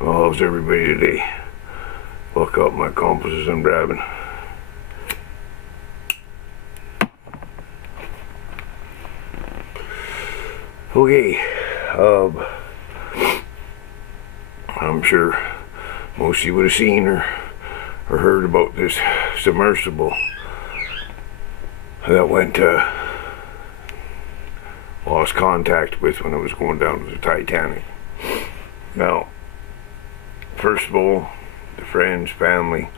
Well, how's everybody today? Look up my compasses I'm driving. Okay, I'm sure most of you would have seen or heard about this submersible that went lost contact with when it was going down to the Titanic. Now, first of all, the friends, family,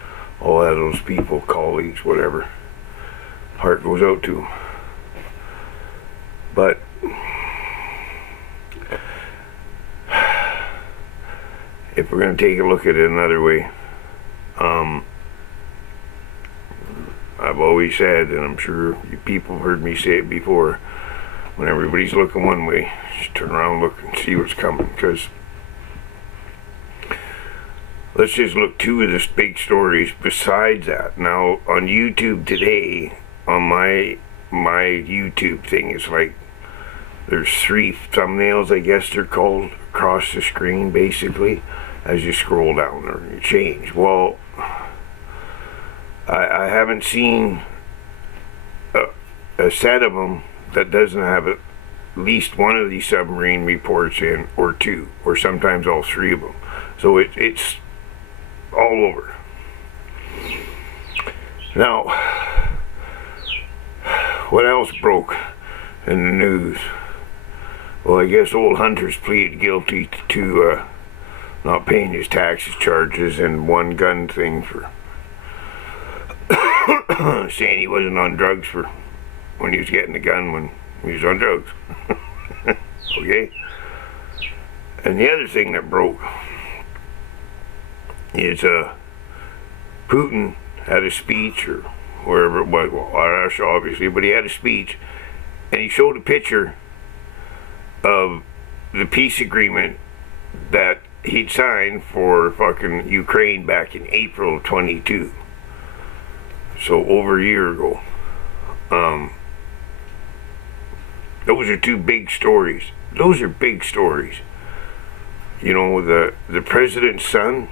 all of those people, colleagues, whatever, heart goes out to them. But if we're going to take a look at it another way, I've always said, and I'm sure you people have heard me say it before, when everybody's looking one way, just turn around, look, and see what's coming. Because let's just look two of the big stories besides that. Now, on YouTube today, on my YouTube thing, it's like there's 3 thumbnails, I guess they're called, across the screen, basically, as you scroll down or you change. Well, I haven't seen a set of them that doesn't have at least one of these submarine reports in, or 2, or sometimes all 3 of them. So it's all over. Now, what else broke in the news? Well, I guess old Hunter's pleaded guilty to not paying his taxes charges and one gun thing for saying he wasn't on drugs for when he was getting the gun when he was on drugs. Okay? And the other thing that broke is Putin had a speech, or wherever it was, well, Russia obviously, but he had a speech, and he showed a picture of the peace agreement that he'd signed for fucking Ukraine back in April of 22. So over a year ago. Those are 2 big stories. Those are big stories. You know, the president's son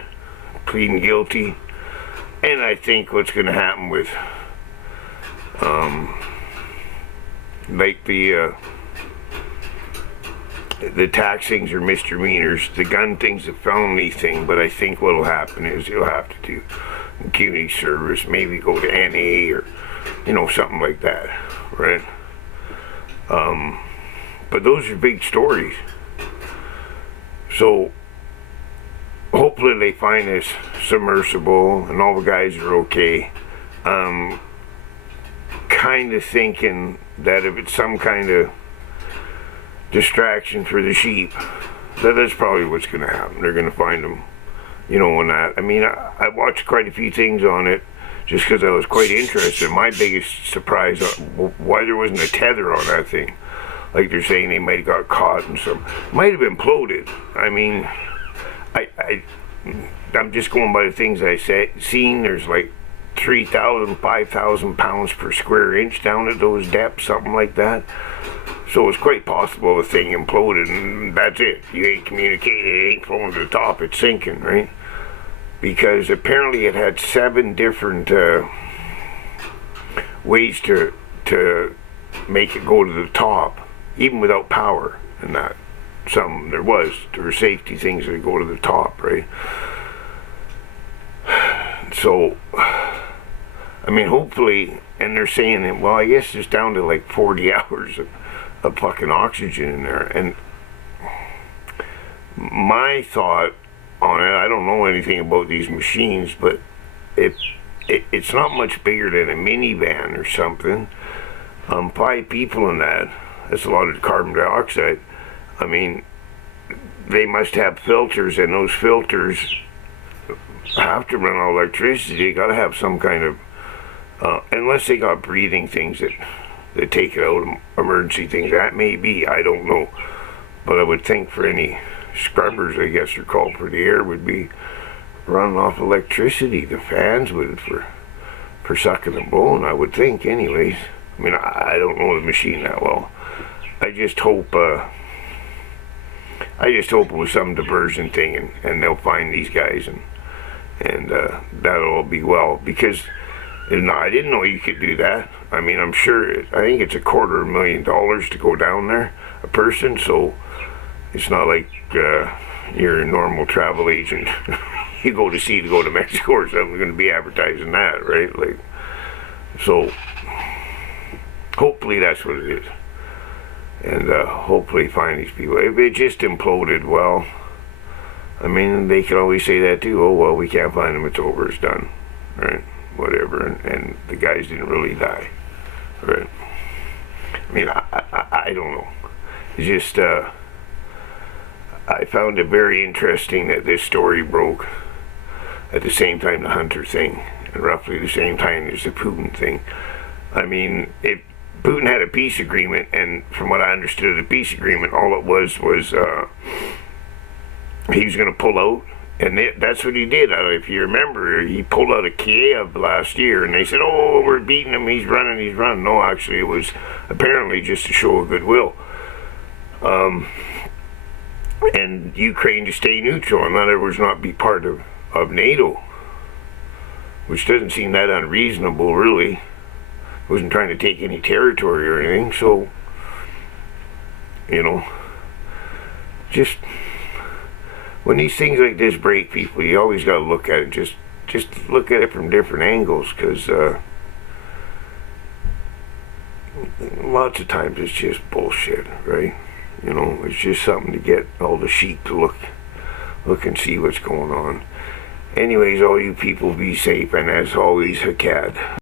pleading guilty, and I think what's going to happen with like the tax things are misdemeanors, the gun thing's a felony thing, but I think what'll happen is you'll have to do community service, maybe go to NA or, you know, something like that, right? But those are big stories. So hopefully they find this submersible and all the guys are okay. Kind of thinking that if it's some kind of distraction for the sheep, that's probably what's going to happen. They're going to find them, you know, on that. I mean, I watched quite a few things on it just because I was quite interested. My biggest surprise, why there wasn't a tether on that thing. Like they're saying they might have got caught and some might have imploded. I mean, I'm just going by the things I seen. There's like 3,000, 5,000 pounds per square inch down at those depths, something like that. So it's quite possible the thing imploded and that's it. You ain't communicating, it ain't flowing to the top, it's sinking, right? Because apparently it had 7 different ways to make it go to the top, even without power and that. There were safety things that go to the top, right? So, I mean, hopefully, and they're saying that, well, I guess it's down to like 40 hours of fucking oxygen in there. And my thought on it, I don't know anything about these machines, but it's not much bigger than a minivan or something. 5 people in that's a lot of carbon dioxide. I mean, they must have filters, and those filters have to run on electricity. They got to have some kind of, unless they got breathing things that take it out, emergency things. That may be, I don't know. But I would think for any scrubbers, I guess they're called, for the air, would be running off electricity. The fans would for sucking the bone, I would think, anyways. I mean, I don't know the machine that well. I just hope, I just hope it was some diversion thing, and they'll find these guys, and that'll all be well. Because no, I didn't know you could do that. I mean, I'm sure. I think it's $250,000 to go down there, a person. So it's not like you're a normal travel agent. You go to Mexico or something. You're going to be advertising that, right? Like, so hopefully that's what it is, and hopefully find these people. If it just imploded, well, I mean, they could always say that too. Oh well, we can't find them. It's over. It's done, right? Whatever. And the guys didn't really die, right? I mean, I don't know. It's just I found it very interesting that this story broke at the same time the Hunter thing, and roughly the same time as the Putin thing. I mean, if Putin had a peace agreement, and from what I understood of the peace agreement, all it was he was going to pull out, and that's what he did. If you remember, he pulled out of Kiev last year, and they said, oh, we're beating him, he's running. No, actually, it was apparently just a show of goodwill. And Ukraine to stay neutral, in other words, not be part of NATO, which doesn't seem that unreasonable, really. Wasn't trying to take any territory or anything, so, you know, just when these things like this break, people, you always got to look at it, just look at it from different angles, because lots of times it's just bullshit, right? You know, it's just something to get all the sheep to look and see what's going on. Anyways, all you people be safe, and as always, Hakkad.